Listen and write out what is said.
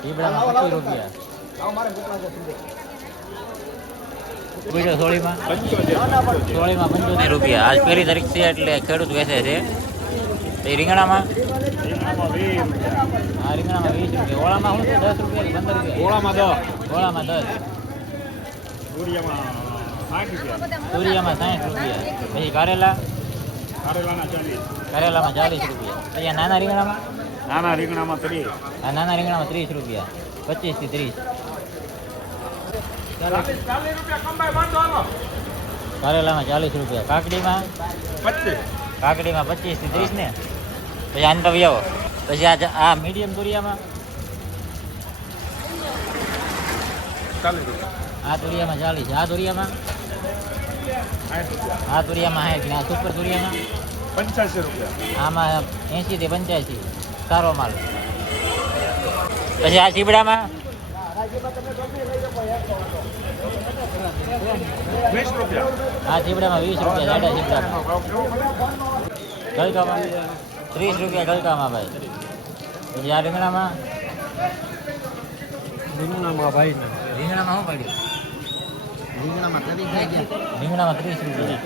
ટીબડામાં 25 રૂપિયા. સોળીમાં 75 રૂપિયા. આજ પહેલી તારીખ છે એટલે ખેડૂત વેચે છે. તો રીંગણામાં હા રીંગણામાં 20 રૂપિયા. ઓળામાં શું છે 10 રૂપિયા 15 રૂપિયા? ઓળામાં 10. તુરિયામાં 60 રૂપિયા. પછી કારેલામાં 40 રૂપિયા. પછી નાના રીંગણામાં 30. નાના રીંગણામાં 30 રૂપિયા. 25 થી 30. કારેલામાં 40 રૂપિયા. કાકડીમાં 25 થી 30 ને. પછી આને તો વ્યાવો. પછી આ મીડિયમ તુરિયામાં આ તુરિયામાં 40. આ તુરિયામાં 60 ને આ સુપર તુરિયામાં 85 રૂપિયા. આમાં 80 થી 85 સારો માલ. પછી આ ચીબડામાં 20 રૂપિયા. આ ચીબડામાં 20 રૂપિયા. જાડા ચીબડામાં ગલકામાં 30 રૂપિયા ગલકામાં ભાઈ. પછી આ રીંગણામાં ભાઈ રીંગણામાં શું પડ્યું? રીંગણામાં 30 રૂપિયા.